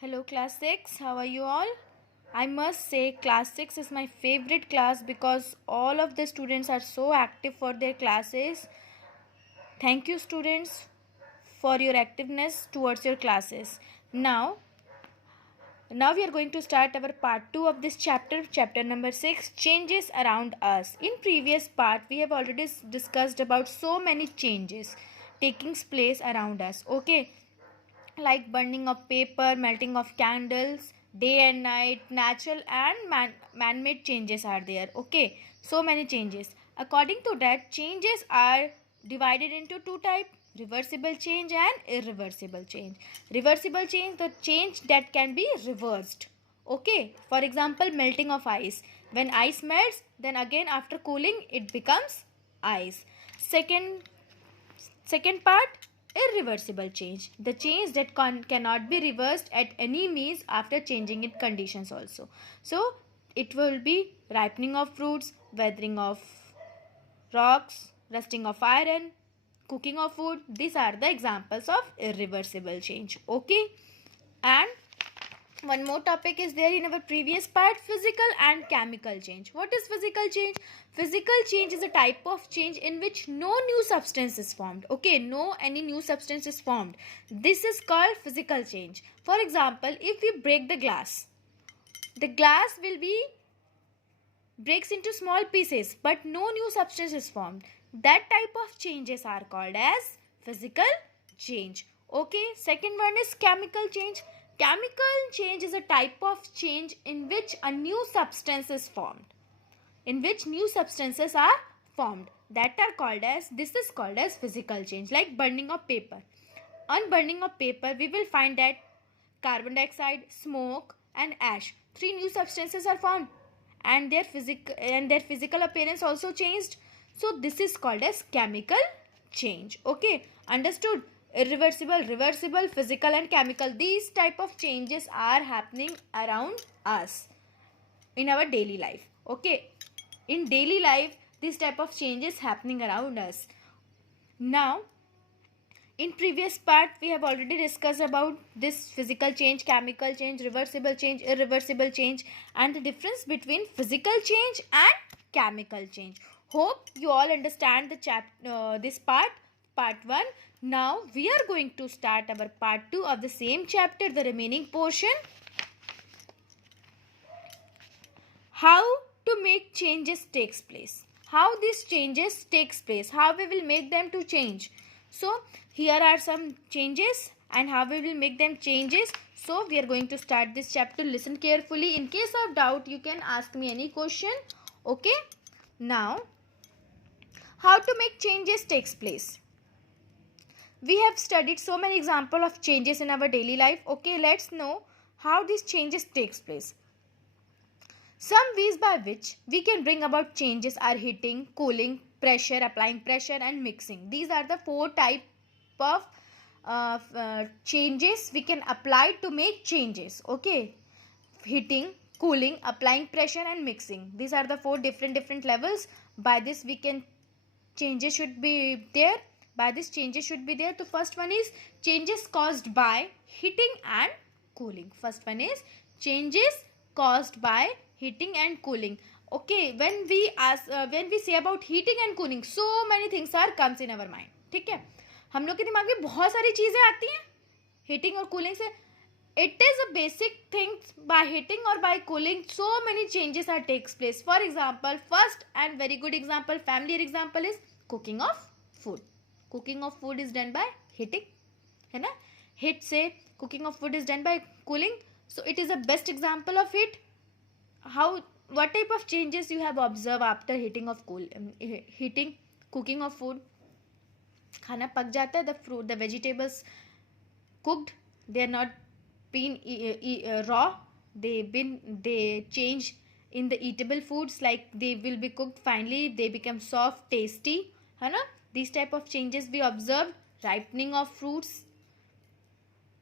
Hello class 6, how are you all? I must say class 6 is my favorite class because all of the students are so active for their classes. Thank you students for your activeness towards your classes. Now we are going to start our part 2 of this chapter number 6, changes around us. In previous part we have already discussed about so many changes taking place around us. Okay, like burning of paper, melting of candles, day and night, natural and man-made changes are there. Okay, so many changes. According to that, changes are divided into two types: reversible change and irreversible change. Reversible change, the change that can be reversed. Okay, for example, melting of ice. When ice melts, then again after cooling it becomes ice. Second part, irreversible change, the change that cannot be reversed at any means after changing its conditions also. So it will be ripening of fruits, weathering of rocks, rusting of iron, cooking of food. These are the examples of irreversible change. Okay, and one more topic is there in our previous part, physical and chemical change. What is physical change? Physical change is a type of change in which no new substance is formed. Okay, no any new substance is formed. This is called physical change. For example, if we break the glass will be breaks into small pieces but no new substance is formed. That type of changes are called as physical change. Okay, second one is chemical change. Chemical change is a type of change in which a new substance is formed. In which new substances are formed. This is called as physical change, like burning of paper. On burning of paper, we will find that carbon dioxide, smoke, and ash. Three new substances are formed, and their physical appearance also changed. So this is called as chemical change. Okay, understood? Irreversible, reversible, physical, and chemical. These type of changes are happening around us in our daily life. Okay, in daily life, this type of changes happening around us. Now, in previous part we have already discussed about this physical change, chemical change, reversible change, irreversible change, and the difference between physical change and chemical change. Hope you all understand this part 1. Now we are going to start our part 2 of the same chapter, the remaining portion, how to make changes takes place, how these changes takes place, how we will make them to change. So here are some changes and how we will make them changes. So we are going to start this chapter. Listen carefully. In case of doubt, you can ask me any question. Okay, now how to make changes takes place. We have studied so many examples of changes in our daily life. Okay, let's know how these changes takes place. Some ways by which we can bring about changes are heating, cooling, pressure, applying pressure, and mixing. These are the four type of changes we can apply to make changes. Okay, heating, cooling, applying pressure, and mixing. These are the four different levels. By this we can changes should be there. By this changes should be there. The first one is changes caused by heating and cooling. First one is changes caused by heating and cooling. Okay, when we say about heating and cooling, so many things are comes in our mind. ठीक है, हम लोग के दिमाग में बहुत सारी चीजें आती हैं हीटिंग और कूलिंग से. It is a basic thing. By heating or by cooling, so many changes are takes place. For example, first and very good example, familiar example is cooking of food. Cooking of food is done by heating, है ना. Heat से cooking of food is done by cooling. So it is a best example of it. What type of changes you have observed after heating cooking of food? खाना पक जाता है, the vegetables cooked, they are not been raw, they change in the eatable foods, like they will be cooked finally, they become soft, tasty, है ना. These type of changes we observe. Ripening of fruits,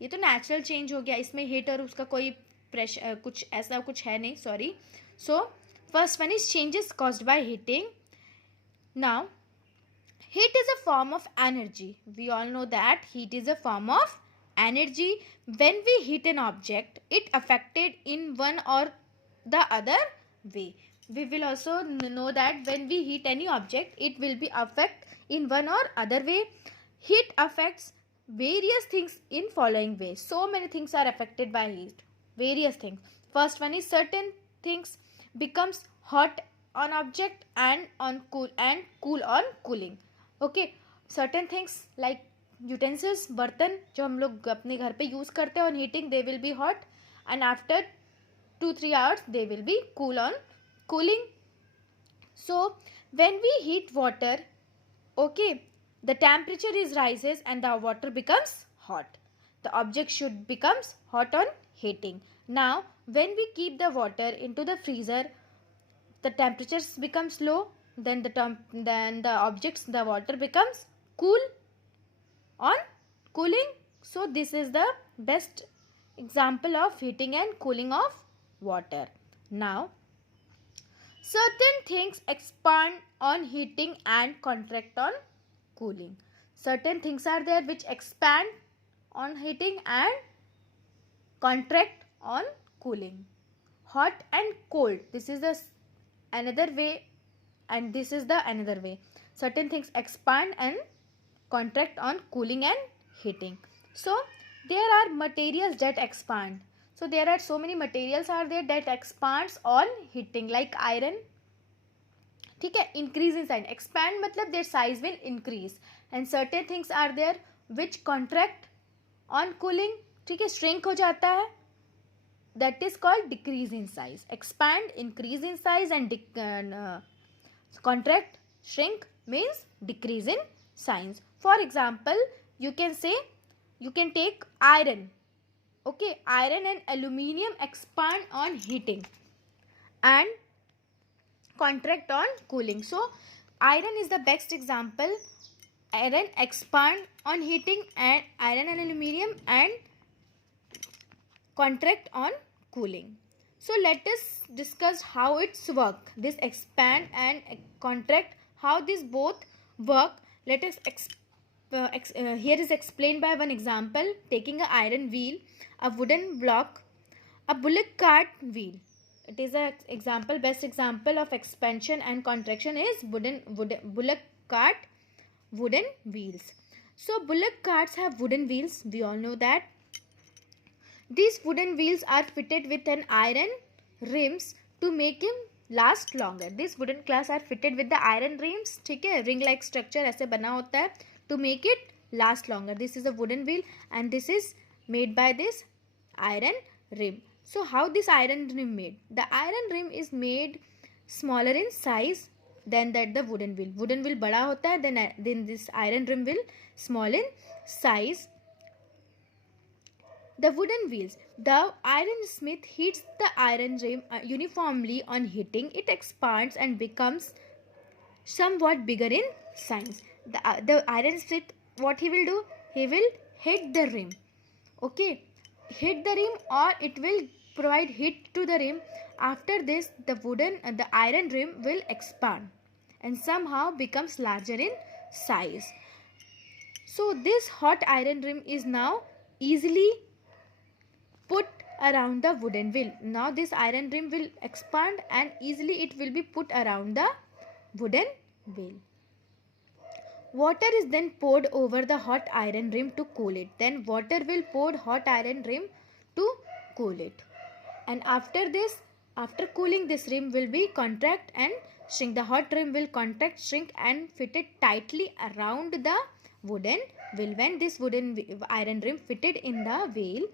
ये तो natural change हो गया, इसमें heat और उसका कोई प्रेशर कुछ ऐसा कुछ है नहीं, sorry. So first one is changes caused by heating. Now heat is a form of energy. We all know that heat is a form of energy. When we hit an object, it affected in one or the other way. We will also know that when we hit any object, it will be affect in one or other way. Heat affects various things in following way. So many things are affected by heat. Various things. First one is certain things becomes hot on object and cool on cooling. Okay, certain things like utensils, बर्तन जो हम लोग अपने घर पे use करते हैं on heating, they will be hot and after 2-3 hours they will be cool on cooling. So when we heat water, okay, the temperature is rises and the water becomes hot. The object should becomes hot on heating. Now when we keep the water into the freezer, the temperatures becomes low, then the objects, the water becomes cool on cooling. So this is the best example of heating and cooling of water. Now certain things expand on heating and contract on cooling. Certain things are there which expand on heating and contract on cooling. Hot and cold, this is the another way and this is the another way. Certain things expand and contract on cooling and heating. So there are materials that expand. So there are so many materials are there that expands on heating, like iron. ठीक है, increase in size. Expand मतलब their size will increase. And certain things are there which contract on cooling. ठीक है, shrink हो जाता है. That is called decrease in size. Expand, increase in size, and contract, shrink means decrease in size. For example, you can say, you can take iron. Okay, iron and aluminium expand on heating and contract on cooling. So iron is the best example. Iron expand on heating and iron and aluminium and contract on cooling. So let us discuss how it's work. This expand and contract, how these both work. Let us here is explained by one example. Taking an iron wheel, a wooden block, a bullock cart wheel. It is a example, best example of expansion and contraction is bullock cart wooden wheels. So bullock carts have wooden wheels. We all know that. These wooden wheels are fitted with an iron rims to make him last longer. These wooden cars are fitted with the iron rims. ठीक है, ring like structure ऐसे बना होता है to make it last longer. This is a wooden wheel and this is made by this iron rim. So how this iron rim made? The iron rim is made smaller in size than that the wooden wheel. Wooden wheel बड़ा होता है, then this iron rim will small in size. The wooden wheels. The iron smith heats the iron rim uniformly on heating. It expands and becomes somewhat bigger in size. The iron smith, what he will do? He will hit the rim. Okay, hit the rim or it will provide heat to the rim. After this, the iron rim will expand and somehow becomes larger in size. So this hot iron rim is now easily put around the wooden wheel. Now this iron rim will expand and easily it will be put around the wooden wheel. Water is then poured over the hot iron rim to cool it. Then water will pour hot iron rim to cool it. And after this, after cooling, this rim will be contract and shrink. The hot rim will contract, shrink and fitted tightly around the wooden wheel. When this iron rim fitted in the wheel,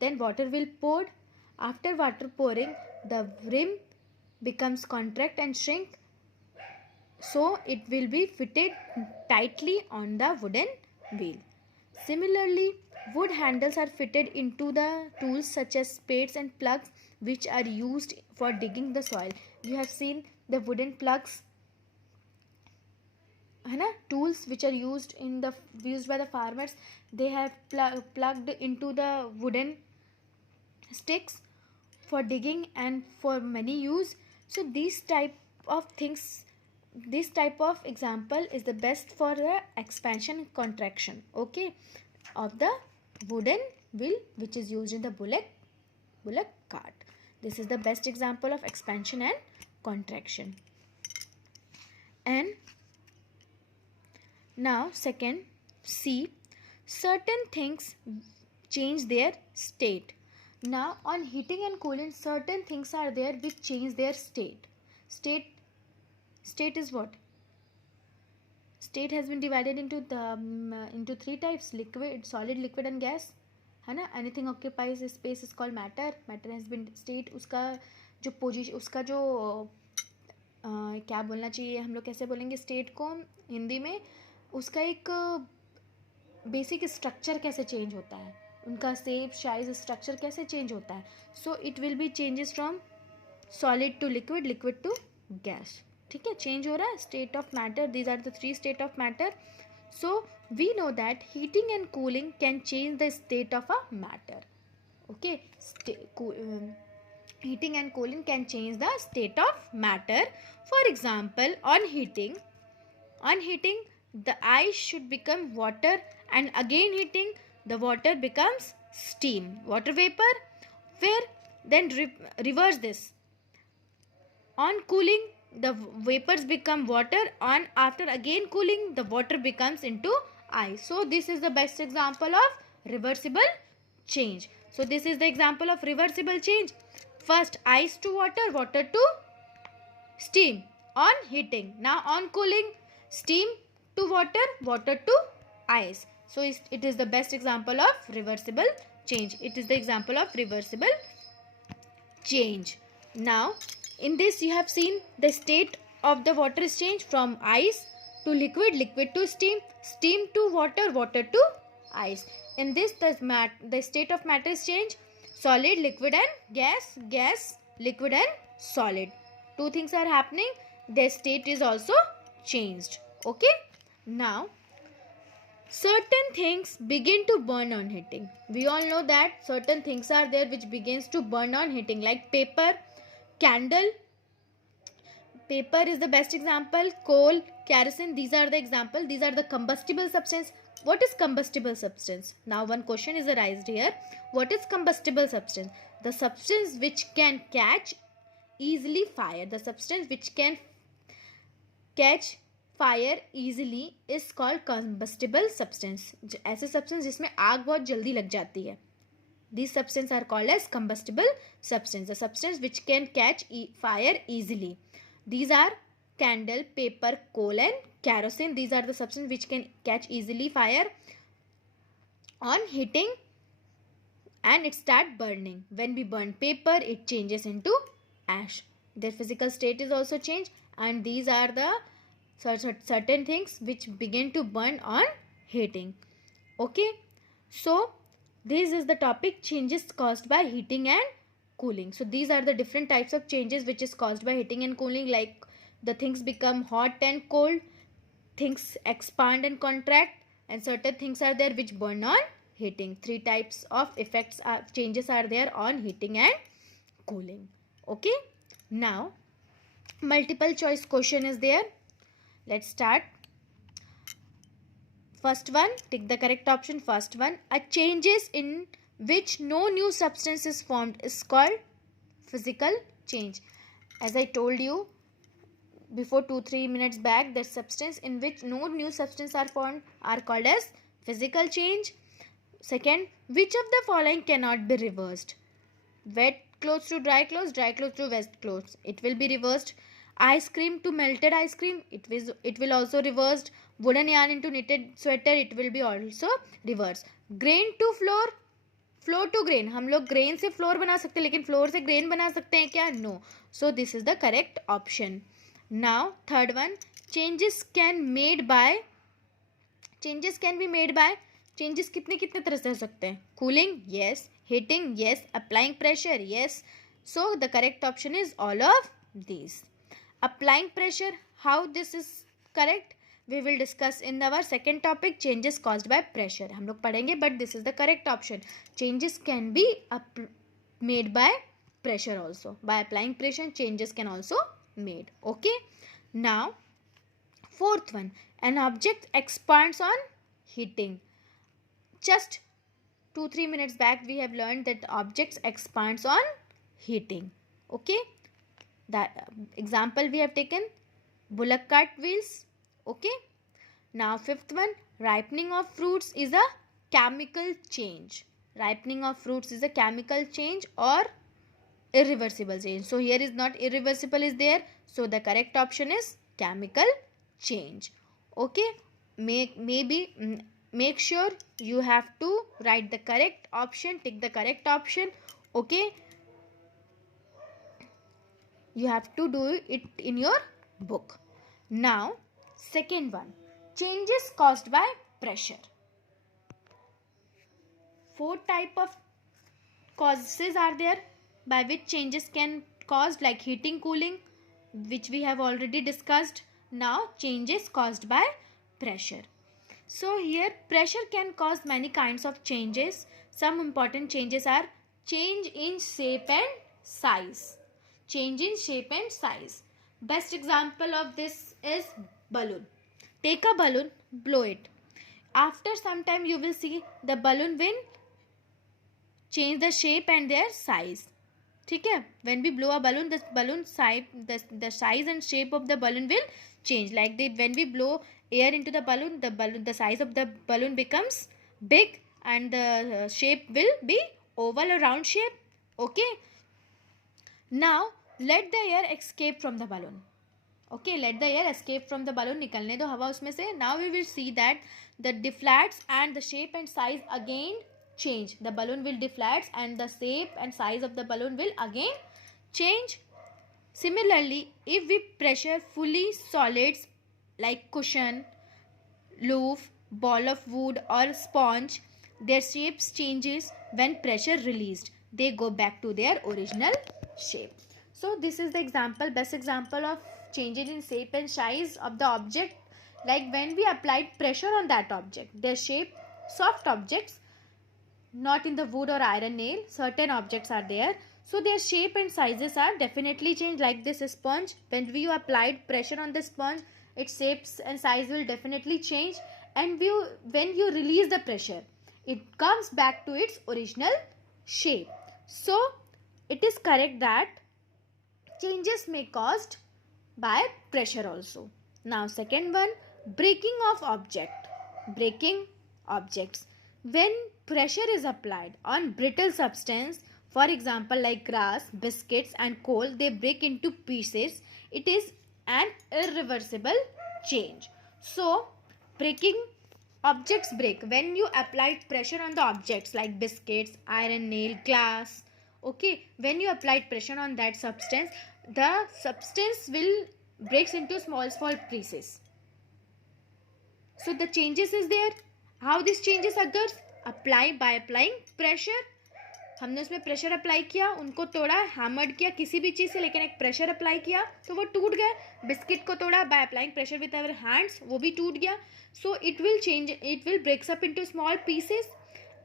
then water will pour. After water pouring, the rim becomes contract and shrink. So it will be fitted tightly on the wooden wheel. Similarly, wood handles are fitted into the tools such as spades and plugs which are used for digging the soil. You have seen the wooden plugs, tools which are used by the farmers. They have plugged into the wooden sticks for digging and for many use. So these type of things, this type of example is the best for the expansion and contraction, okay, of the wooden wheel which is used in the bullock cart. This is the best example of expansion and contraction. And now second, C, certain things change their state. Now on heating and cooling, certain things are there which change their state. State is what? State has been divided into into three types: liquid, solid, liquid and gas, है ना. Anything occupies space is called matter. Matter has been state. उसका जो position, उसका जो क्या बोलना चाहिए, हम लोग कैसे बोलेंगे स्टेट को हिंदी में, उसका एक बेसिक स्ट्रक्चर कैसे चेंज होता है, उनका शेप, साइज, स्ट्रक्चर कैसे चेंज होता है. So it will be changes from solid to liquid, liquid to gas. ठीक है, चेंज हो रहा है state of matter. These are the three state of matter. So we know that heating and cooling can change the state of a matter. Okay, heating and cooling can change the state of matter. For example, on heating, the ice should become water, and again heating, the water becomes steam, water vapor. Where then reverse this. On cooling, the vapors become water, on after again cooling, the water becomes into ice. So this is the best example of reversible change. So this is the example of reversible change. First ice to water, water to steam on heating. Now on cooling, steam to water, water to ice. So it is the best example of reversible change. It is the example of reversible change. Now in this you have seen the state of the water is changed from ice to liquid, liquid to steam, steam to water, water to ice. In this the state of matter is changed: solid, liquid and gas, gas, liquid and solid. Two things are happening. Their state is also changed. Okay. Now certain things begin to burn on heating. We all know that certain things are there which begins to burn on heating, like paper, candle. Paper is the best example. Coal, kerosene, these are the example. These are the combustible substance. What is combustible substance? Now one question is arised here. What is combustible substance? The substance which can catch easily fire. The substance which can catch fire easily is called combustible substance. ऐसे substance जिसमें आग बहुत जल्दी लग जाती है. These substances are called as combustible substance. The substance which can catch fire easily. These are candle, paper, coal and kerosene. These are the substances which can catch easily fire on heating and it start burning. When we burn paper, it changes into ash. Their physical state is also changed, and these are the certain things which begin to burn on heating. Okay, so this is the topic, changes caused by heating and cooling. So these are the different types of changes which is caused by heating and cooling, like the things become hot and cold, things expand and contract, and certain things are there which burn on heating. Three types of effects are changes are there on heating and cooling. Okay, now multiple choice question is there. Let's start. First one, tick the correct option. First one, a changes in which no new substance is formed is called physical change. As I told you before 2-3 minutes back, that substance in which no new substance are formed are called as physical change. Second, which of the following cannot be reversed? Wet clothes to dry clothes, dry clothes to wet clothes. It will be reversed. Ice cream to melted ice cream. It will also reversed. Woolen yarn into knitted sweater. It will be also reversed. Grain to floor. Floor to grain. हम लोग grain से floor बना सकते हैं, लेकिन floor से grain बना सकते हैं क्या? No. So this is the correct option. Now third one, changes can be made by. Changes कितने कितने तरह से हो सकते हैं? Cooling, yes. Heating, yes. Applying pressure, yes. So the correct option is all of these. Applying pressure, how this is correct, we will discuss in our second topic, changes caused by pressure. हम लोग पढ़ेंगे, but this is the correct option. Changes can be made by pressure also. By applying pressure, changes can also made. Okay. Now fourth one, an object expands on heating. Just 2-3 minutes back we have learned that objects expands on heating. Okay, that example we have taken bullock cart wheels. Okay, now fifth one, ripening of fruits is a chemical change. Ripening of fruits is a chemical change or irreversible change. So here is not irreversible is there, so the correct option is chemical change. Okay, make sure you have to write the correct option, tick the correct option. Okay, you have to do it in your book. Now second one, changes caused by pressure. Four type of causes are there by which changes can caused, like heating, cooling, which we have already discussed. Now changes caused by pressure. So here pressure can cause many kinds of changes. Some important changes are change in shape and size. Change in shape and size. Best example of this is balloon. Take a balloon, blow it. After some time you will see the balloon will change the shape and their size. ठीक है, when we blow a balloon, the size and shape of the balloon will change. Like that, when we blow air into the balloon, the size of the balloon becomes big and the shape will be oval or round shape. Okay, now let the air escape from the balloon. Okay, let the air escape from the balloon, निकलने दो हवा उसमें से. Now we will see that the deflats and the shape and size again change. The balloon will deflats and the shape and size of the balloon will again change. Similarly, if we pressure fully solids like cushion, loaf, ball of wood or sponge, their shapes changes when pressure released. They go back to their original shape. So this is the example, best example of changes in shape and size of the object. Like when we applied pressure on that object, their shape, soft objects, not in the wood or iron nail, certain objects are there, so their shape and sizes are definitely changed. Like this sponge, when we applied pressure on the sponge, its shapes and size will definitely change, and when you release the pressure, it comes back to its original shape. So it is correct that changes may caused by pressure also. Now second one, breaking of object. Breaking objects. When pressure is applied on brittle substance, for example like grass, biscuits and coal, they break into pieces. It is an irreversible change. So breaking, objects break when you applied pressure on the objects like biscuits, iron nail, glass. Okay, when you applied pressure on that substance, the substance will breaks into small pieces. So the changes is there. How this changes occurs? Apply by applying pressure. हमने उसमें pressure apply किया, उनको तोड़ा, hammered किया किसी भी चीज़ से, लेकिन एक प्रेशर अप्लाई किया तो वो टूट गया. बिस्किट को तोड़ा by applying pressure with our hands, वो भी टूट गया. So it will change, it will breaks up into small pieces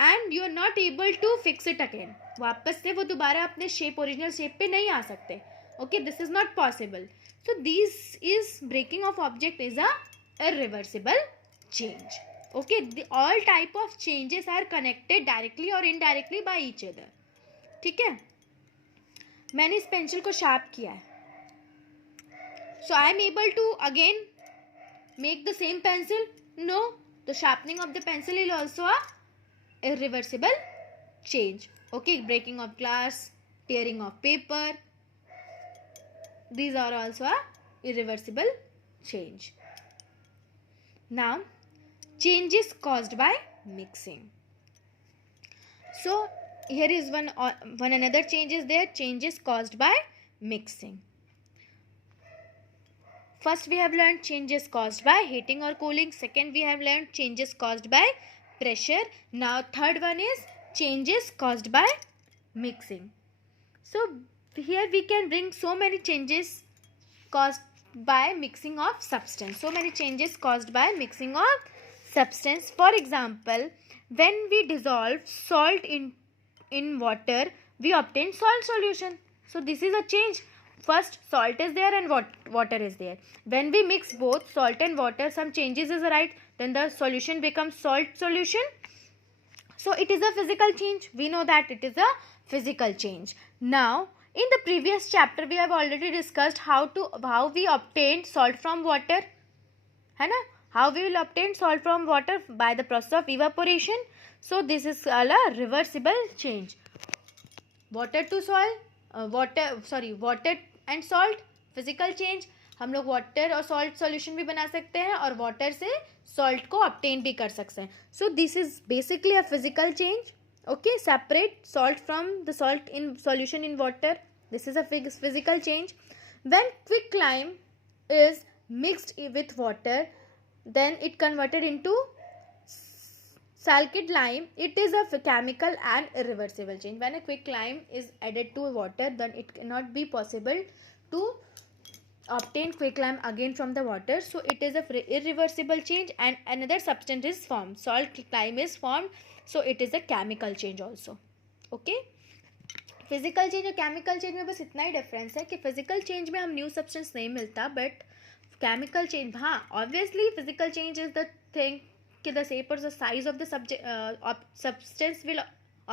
and you are not able to fix it again. वापस से वो दोबारा अपने शेप, ओरिजिनल शेप पे नहीं आ सकते. Okay, this is not possible. So this is breaking of object is a irreversible change. Okay, all type of changes are connected directly or indirectly by each other. ठीक है, मैंने इस pencil को sharp किया है, so I am able to again make the same pencil? No, the sharpening of the pencil is also a irreversible change. Okay, breaking of glass, tearing of paper, these are also a irreversible change. Now changes caused by mixing. So here is one another change is there, changes caused by mixing. First we have learned changes caused by heating or cooling. Second we have learned changes caused by pressure. Now third one is changes caused by mixing. So here we can bring so many changes caused by mixing of substance. So many changes caused by mixing of substance. For example, when we dissolve salt in water, we obtain salt solution. So this is a change. First salt is there and water is there. When we mix both salt and water, some changes is right. Then the solution becomes salt solution. So it is a physical change. We know that it is a physical change. Now in the previous chapter we have already discussed how we obtain salt from water, है ना, how we will obtain salt from water by the process of evaporation. So this is called a reversible change. Water to soil, water and salt, physical change. हम लोग water और salt solution भी बना सकते हैं और वाटर से salt को ऑब्टेन भी कर सकते हैं. सो this is basically a physical change. Okay, separate salt from the salt in solution in water. This is a physical change. When quicklime is mixed with water, then it converted into Salkid lime. It is a chemical and irreversible change. When a quicklime is added to water, then it cannot be possible to obtain quicklime again from the water. So it is a irreversible change and another substance is formed. Salt lime is formed. So it is a chemical change also. Okay. Physical change और chemical change में बस इतना ही difference है कि physical change में हम new substance नहीं मिलता, बट केमिकल चेंज, हाँ obviously physical change is the thing कि the shape or the size of the substance will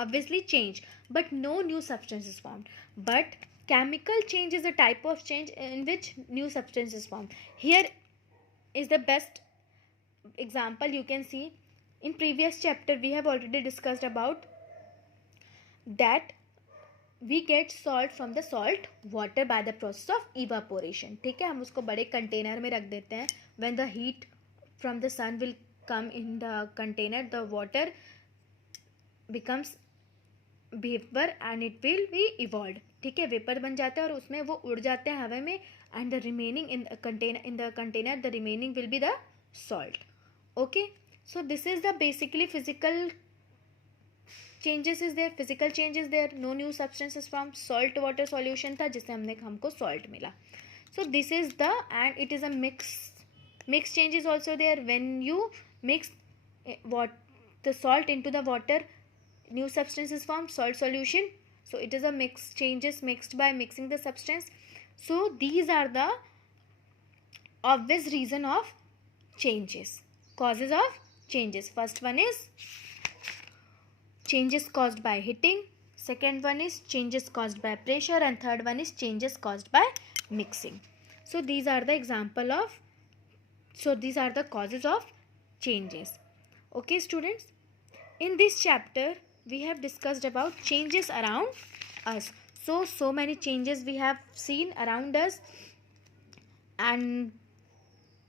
obviously change, but no new substance is formed. But chemical change is a type of change in which new substance is formed. Here is the best example you can see. In previous chapter we have already discussed about that we get salt from the salt water by the process of evaporation. ठीक है, हम उसको बड़े container में रख देते हैं. When the heat from the sun will come in the container, the water becomes vapor and it will be evolved. ठीक है, वेपर बन जाता है और उसमें वो उड़ जाते हैं हवा में, and the remaining in the container the remaining will be the salt. Okay, so this is the basically physical changes is there, physical change is there. No new substances from salt water solution था जिससे हमको salt मिला. So this is the, and it is a mix change is also there. When you mix the salt into the water, new substance is formed, salt solution. So it is a mix changes mixed by mixing the substance. So these are the obvious reason of changes, causes of changes. First one is changes caused by heating, second one is changes caused by pressure, and third one is changes caused by mixing. So these are the example of, so these are the causes of changes. Okay students, in this chapter we have discussed about changes around us. So many changes we have seen around us, and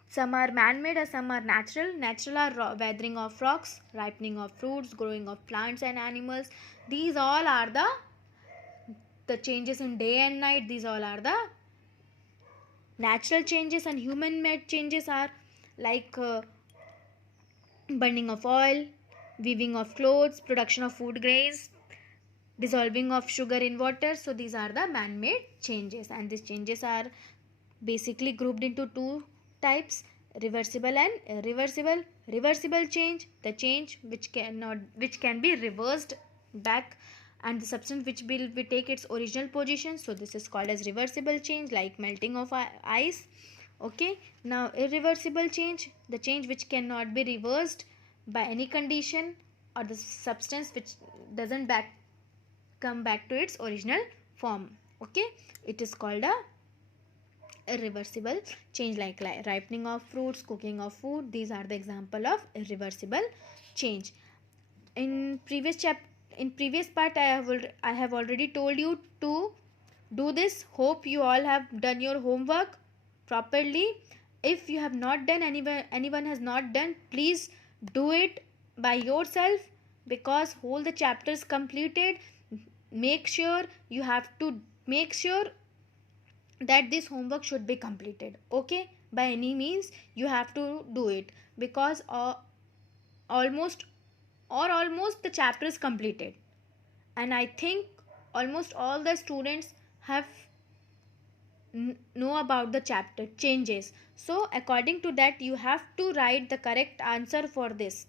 some are man-made and some are natural. Natural are weathering of rocks, ripening of fruits, growing of plants and animals. These all are the changes in day and night. These all are the natural changes. And human-made changes are like burning of oil, weaving of clothes, production of food grains, dissolving of sugar in water. So these are the man-made changes, and these changes are basically grouped into two types: reversible and irreversible. Reversible change, the change which can be reversed back, and the substance which will take its original position. So this is called as reversible change, like melting of ice. Okay, now irreversible change, the change which cannot be reversed by any condition, or the substance which doesn't come back to its original form. Okay, it is called a irreversible change, like ripening of fruits, cooking of food. These are the example of irreversible change. In previous part I have already told you to do this. Hope you all have done your homework properly. If you have not done, anyone has not done, please do it by yourself, because whole the chapter is completed. Make sure you have to make sure that this homework should be completed. Okay, by any means you have to do it, because almost the chapter is completed, and I think almost all the students have know about the chapter changes. So according to that you have to write the correct answer for this: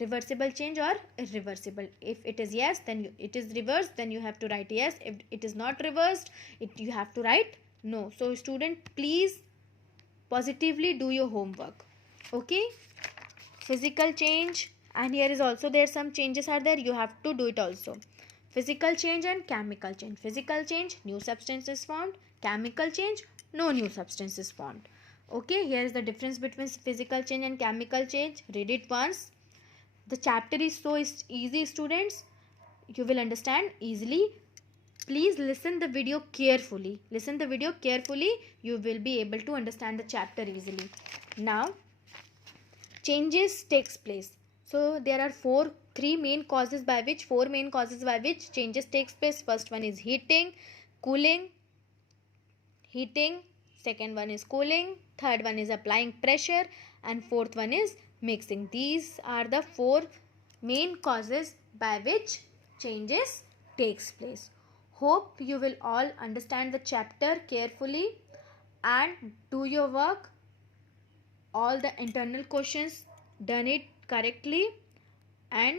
reversible change or irreversible. If it is yes, then it is reversed, then you have to write yes. If it is not reversed, you have to write no. So student, please positively do your homework. Okay, physical change And here is also there some changes are there, you have to do it also. Physical change and chemical change. Physical change, new substance is formed. Chemical change, no new substance is formed. Okay, here is the difference between physical change and chemical change. Read it once. The chapter is so easy, students. You will understand easily. Please listen the video carefully. Listen the video carefully. You will be able to understand the chapter easily. Now, changes takes place. So there are four main causes by which changes takes place. First one is heating. Second one is cooling, third one is applying pressure, and fourth one is mixing. These are the four main causes by which changes takes place. Hope you will all understand the chapter carefully and do your work. All the internal questions done it correctly, and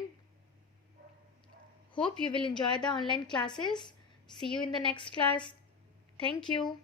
hope you will enjoy the online classes. See you in the next class. Thank you.